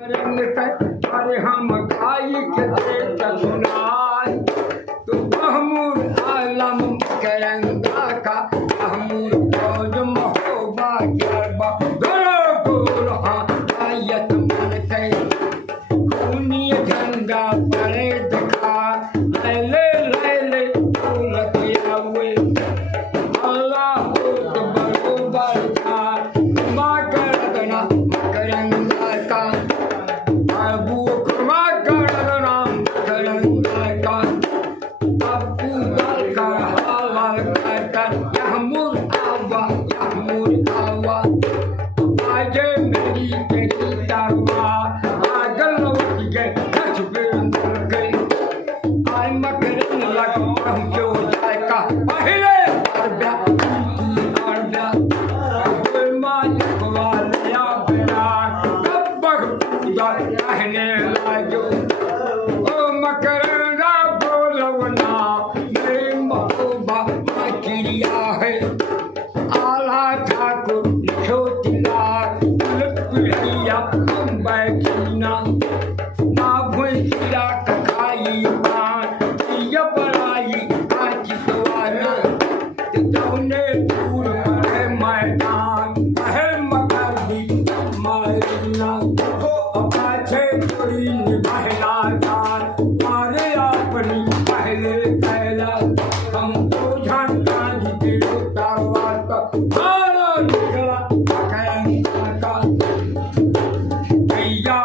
अरे हम खाई के सुनाय तो महमूर आलम करेंगा का महमूर फौज महोबा गरबा गरो गोल हाँ आयत मन के खूनी झंडा पड़े दिखा ले दौलत आवे अल्लाह तो बरोबर था मा कर देना करेंगा का अबू खुमा कर नाम करेंगा का अबू का हवा कर यहमुर आवा आज मेरी तेरी दरवा आगल लौट गए नच बिंदर गए आई मकरन लग पहुंचो जाए का पहले अरबा मालिक वाले या बेरा कब्बक पूजा कहने लागो ओ मकरना बोलवना मेरे महबूबा माकिरिया है आला ठाकुर छोटिला पिड़िया बैठीना ना भूसिया कखाई पान ये बड़ाई आज दवाना जौने दूर पड़े मैदान महल मगर भी मारना तो पाछे थोड़ी निभाना जान मारे अपनी पहले पहला हम तो झंडा जीते उतारवात मारा निकला कहने का भैया